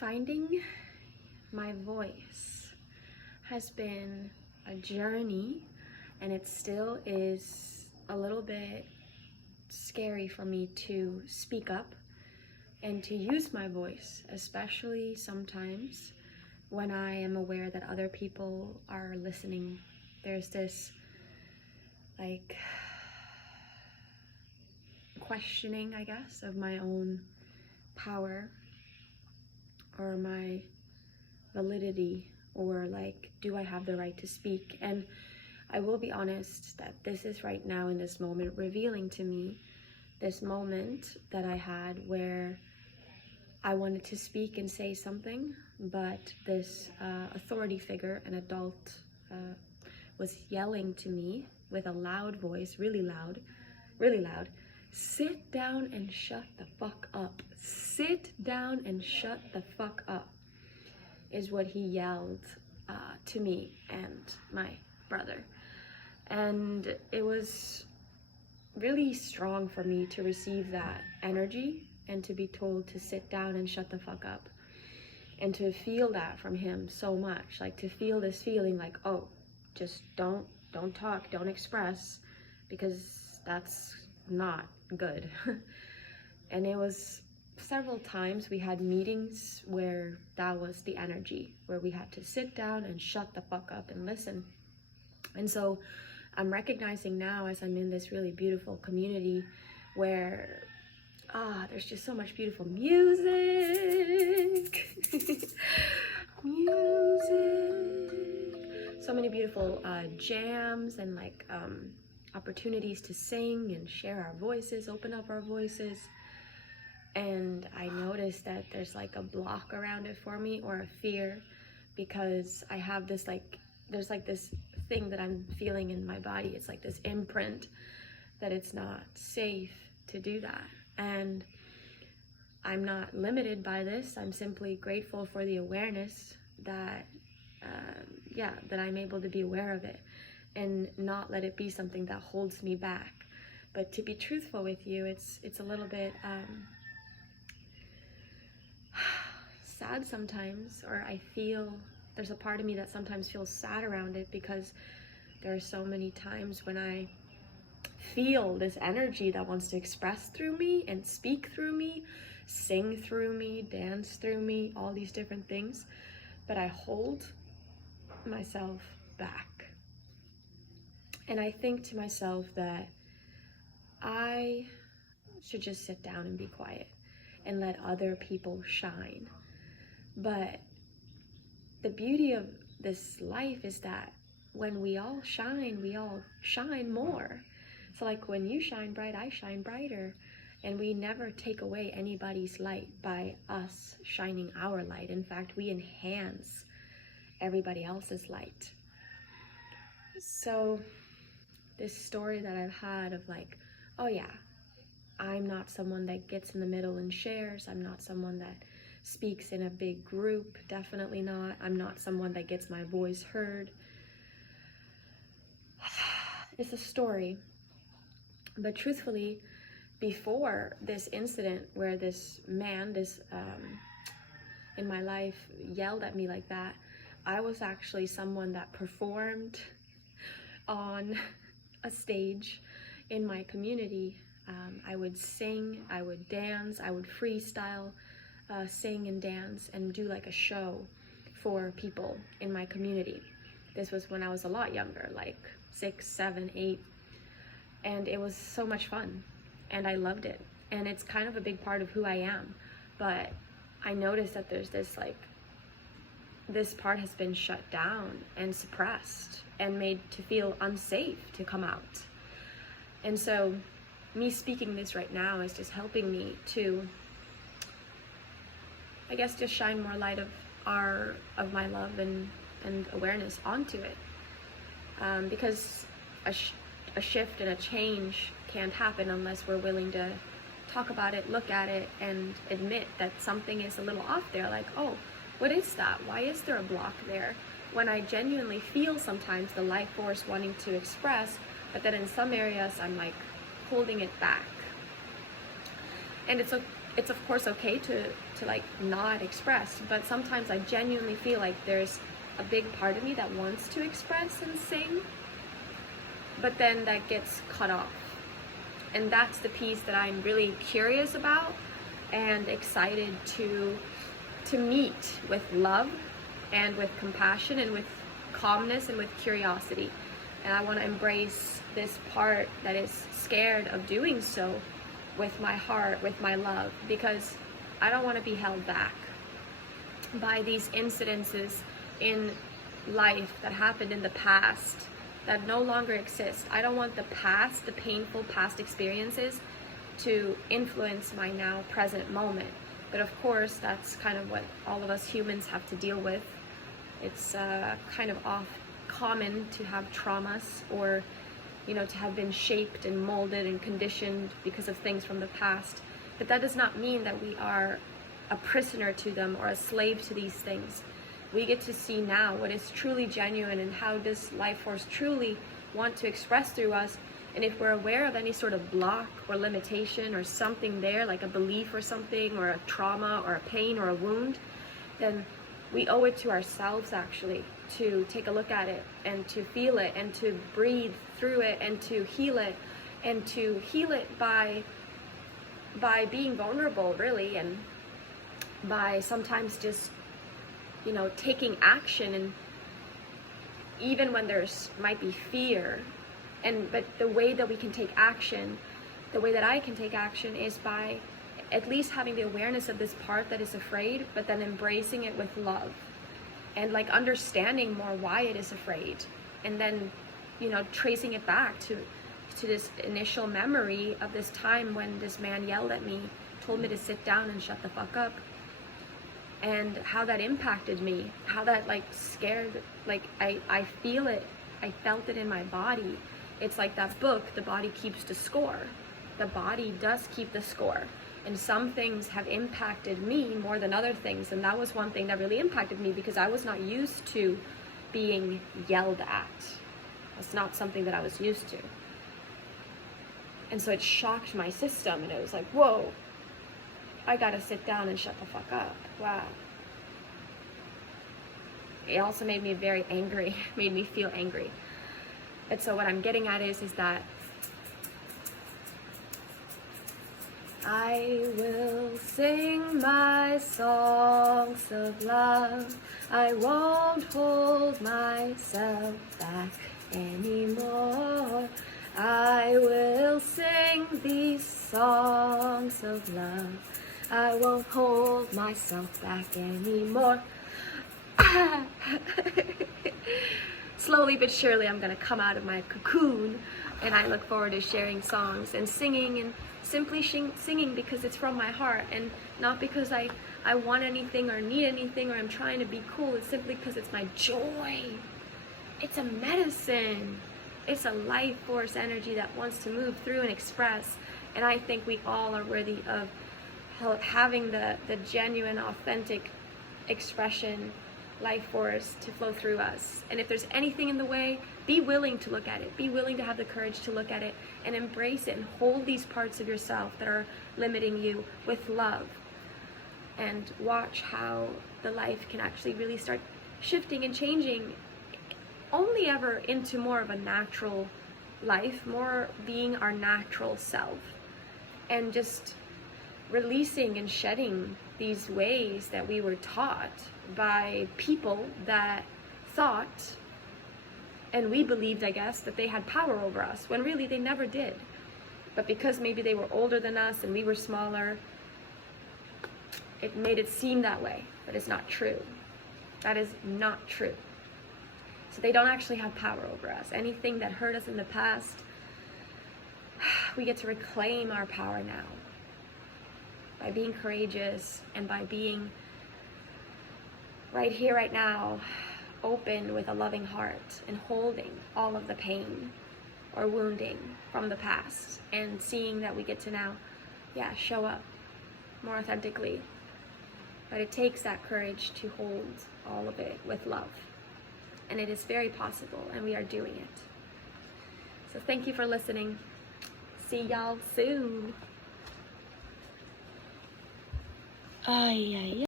Finding my voice has been a journey, and it still is a little bit scary for me to speak up and to use my voice, especially sometimes when I am aware that other people are listening. There's this like questioning, I guess, of my own power or my validity, or like, do I have the right to speak? And I will be honest that this is right now in this moment revealing to me this moment that I had where I wanted to speak and say something, but this authority figure, an adult, was yelling to me with a loud voice, really loud, sit down and shut the fuck up. Sit down and shut the fuck up is what he yelled to me and my brother. And it was really strong for me to receive that energy and to be told to sit down and shut the fuck up, and to feel that from him so much, like to feel this feeling like, oh, just don't talk, don't express, because that's not good. And it was several times we had meetings where that was the energy, where we had to sit down and shut the fuck up and listen. And so I'm recognizing now, as I'm in this really beautiful community where there's just so much beautiful music. So many beautiful jams and like opportunities to sing and share our voices, open up our voices. And I noticed that there's like a block around it for me, or a fear, because I have this there's like this thing that I'm feeling in my body. It's like this imprint that it's not safe to do that. And I'm not limited by this. I'm simply grateful for the awareness that, that I'm able to be aware of it and not let it be something that holds me back. But to be truthful with you, it's a little bit sad sometimes, or I feel there's a part of me that sometimes feels sad around it, because there are so many times when I feel this energy that wants to express through me and speak through me, sing through me, dance through me, all these different things, but I hold myself back. And I think to myself that I should just sit down and be quiet and let other people shine. But the beauty of this life is that when we all shine more. So like when you shine bright, I shine brighter. And we never take away anybody's light by us shining our light. In fact, we enhance everybody else's light. So this story that I've had of like, oh yeah, I'm not someone that gets in the middle and shares. I'm not someone that speaks in a big group. Definitely not. I'm not someone that gets my voice heard. It's a story. But truthfully, before this incident where this man, in my life yelled at me like that, I was actually someone that performed on a stage in my community. I would sing, I would dance, I would freestyle, sing and dance and do like a show for people in my community. This was when I was a lot younger, like 6, 7, 8. And it was so much fun, and I loved it. And it's kind of a big part of who I am. But I noticed that there's this part has been shut down and suppressed and made to feel unsafe to come out. And so me speaking this right now is just helping me to, I guess, just shine more light of my love and awareness onto it. Because a shift and a change can't happen unless we're willing to talk about it, look at it, and admit that something is a little off there. Like, oh, what is that? Why is there a block there? When I genuinely feel sometimes the life force wanting to express, but then in some areas I'm like holding it back. And it's it's of course okay to like not express, but sometimes I genuinely feel like there's a big part of me that wants to express and sing, but then that gets cut off. And that's the piece that I'm really curious about and excited to meet with love and with compassion and with calmness and with curiosity. And I want to embrace this part that is scared of doing so with my heart, with my love, because I don't want to be held back by these incidences in life that happened in the past that no longer exist. I don't want the past, the painful past experiences, to influence my now present moment. But of course, that's kind of what all of us humans have to deal with. It's kind of common to have traumas, or to have been shaped and molded and conditioned because of things from the past. But that does not mean that we are a prisoner to them or a slave to these things. We get to see now what is truly genuine and how does life force truly want to express through us. And if we're aware of any sort of block or limitation or something there, like a belief or something, or a trauma or a pain or a wound, then we owe it to ourselves actually to take a look at it and to feel it and to breathe through it and to heal it, and to heal it by being vulnerable, really, and by sometimes just taking action, and even when there's might be fear. But the way that we can take action, the way that I can take action, is by at least having the awareness of this part that is afraid, but then embracing it with love and like understanding more why it is afraid, and then tracing it back to this initial memory of this time when this man yelled at me, told me to sit down and shut the fuck up, and how that impacted me, how that like scared, like I feel it, I felt it in my body. It's like that book, The Body Keeps the Score. The body does keep the score. And some things have impacted me more than other things. And that was one thing that really impacted me, because I was not used to being yelled at. That's not something that I was used to. And so it shocked my system, and it was like, whoa, I gotta sit down and shut the fuck up. Wow. It also made me very angry, made me feel angry. And so what I'm getting at is that I will sing my songs of love. I won't hold myself back anymore. I will sing these songs of love. I won't hold myself back anymore. Slowly but surely I'm going to come out of my cocoon, and I look forward to sharing songs and singing, and simply singing because it's from my heart, and not because I want anything or need anything or I'm trying to be cool. It's simply because it's my joy. It's a medicine. It's a life force energy that wants to move through and express. And I think we all are worthy of having the genuine, authentic expression, life force to flow through us. And if there's anything in the way, be willing to look at it. Be willing to have the courage to look at it and embrace it, and hold these parts of yourself that are limiting you with love. And watch how the life can actually really start shifting and changing, only ever into more of a natural life, more being our natural self, and just releasing and shedding these ways that we were taught by people that thought, and we believed, I guess, that they had power over us, when really they never did. But because maybe they were older than us and we were smaller, it made it seem that way, but it's not true. That is not true. So they don't actually have power over us. Anything that hurt us in the past, we get to reclaim our power now by being courageous and by being right here, right now, open with a loving heart and holding all of the pain or wounding from the past, and seeing that we get to now, show up more authentically. But it takes that courage to hold all of it with love. And it is very possible, and we are doing it. So thank you for listening. See y'all soon. Ay, ay,